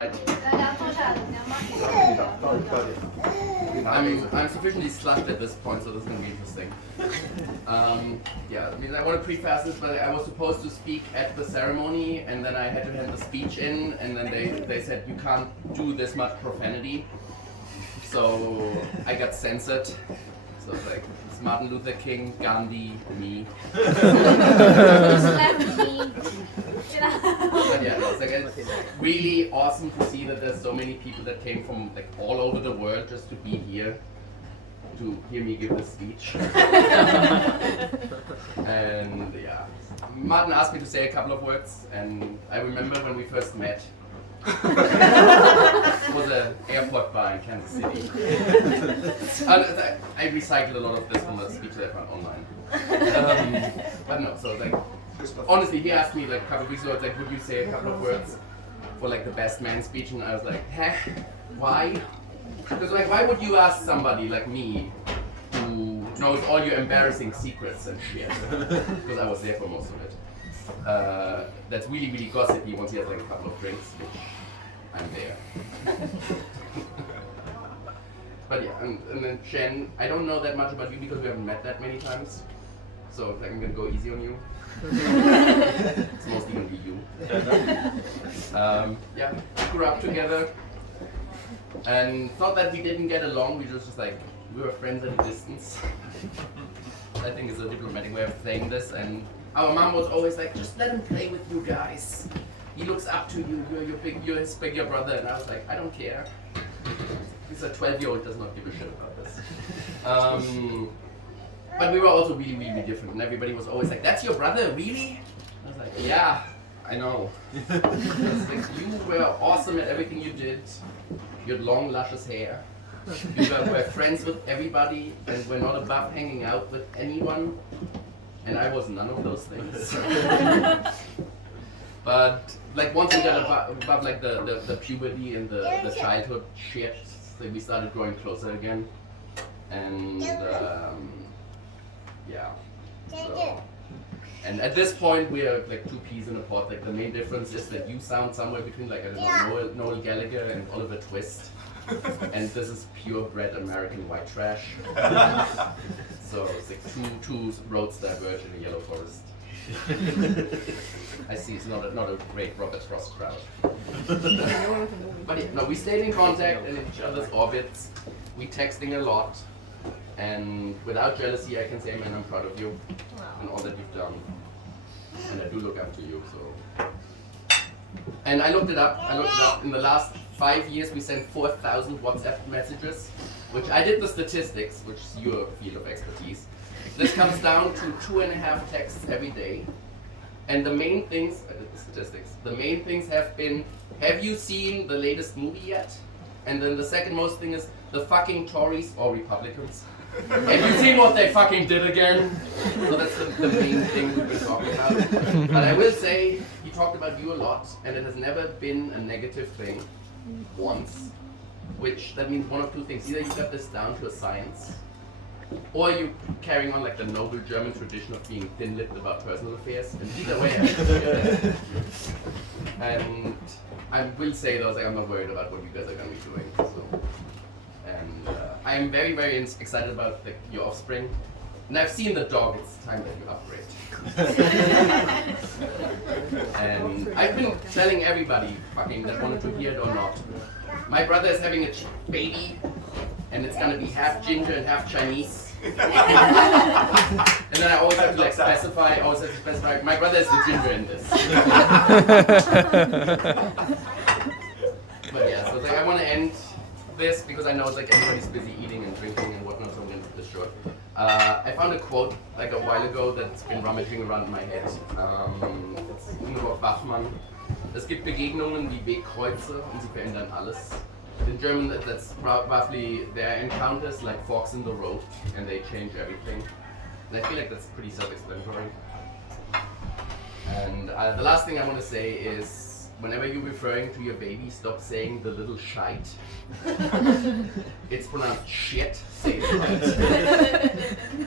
I'm sufficiently slushed at this point, so this is going to be interesting. Yeah, I mean, I want to preface this, but I was supposed to speak at the ceremony, and then I had to hand the speech in, and then they said, you can't do this much profanity. So I got censored. So it's like, it's Martin Luther King, Gandhi, me. But yeah, no, it's really awesome to see that there's so many people that came from like all over the world just to be here to hear me give this speech. And yeah, Martin asked me to say a couple of words, and I remember when we first met. It was an airport bar in Kansas City. I recycled a lot of this from the speech that I found online. But no, so like, honestly, he asked me like a couple of weeks ago, like, would you say a couple of words for like the best man speech? And I was like, why? Because like, why would you ask somebody like me who knows all your embarrassing secrets and shit? Because I was there for most of it. That's really, really gossipy once he has like a couple of drinks, which I'm there. But yeah, and then Jen, I don't know that much about you because we haven't met that many times. So like, I'm gonna go easy on you. It's mostly gonna be you. Yeah, we grew up together. And it's not that we didn't get along, we just like, we were friends at a distance. I think it's a diplomatic way of saying this. And our mom was always like, just let him play with you guys. He looks up to you, you're his bigger brother. And I was like, I don't care. He's a 12-year-old, does not give a shit about this. But we were also really, really different. And everybody was always like, that's your brother, really? I was like, yeah, I know. Like, you were awesome at everything you did. You had long, luscious hair. You were friends with everybody and were not above hanging out with anyone. And I was none of those things. But like once we got above like the puberty and the childhood shit, so we started growing closer again. And yeah. So, and at this point we are like two peas in a pod. Like the main difference is that you sound somewhere between like, I don't know, Noel Gallagher and Oliver Twist. And this is purebred American white trash. So it's like two roads diverge in a yellow forest. I see it's not a great Robert Frost crowd. But yeah, no, we stayed in contact and in each other's orbits. We texting a lot. And without jealousy, I can say, man, I'm proud of you and all that you've done. And I do look up to you, so. And I looked it up. In the last 5 years, we sent 4,000 WhatsApp messages, which I did the statistics, which is your field of expertise. This comes down to 2.5 texts every day. And the main things, I did the statistics, the main things have been, have you seen the latest movie yet? And then the second most thing is, the fucking Tories or Republicans. Have you seen what they fucking did again? So that's the main thing we've been talking about. But I will say, he talked about you a lot, and it has never been a negative thing once. Which, that means one of two things. Either you got this down to a science, or you carrying on like the noble German tradition of being thin-lipped about personal affairs. And either way, and I will say though, like, I'm not worried about what you guys are going to be doing. So. And I'm very, very excited about your offspring. And I've seen the dog, it's time that you upgrade. And I've been telling everybody fucking that wanted to hear it or not. My brother is having a baby, and it's gonna be half ginger and half Chinese. And then I always have to like specify, my brother is the ginger in this. But yeah, so it's like I want to end this because I know it's like everybody's busy eating and drinking and whatnot, so I'm going to keep this short. I found a quote like a while ago that's been rummaging around in my head. It's Ingeborg Bachmann. Es gibt Begegnungen wie Wegkreuze und sie verändern alles. In German, that's roughly there are encounters like forks in the road and they change everything. And I feel like that's pretty self-explanatory. And the last thing I want to say is, whenever you're referring to your baby, stop saying the little shite. It's pronounced shit, say it right.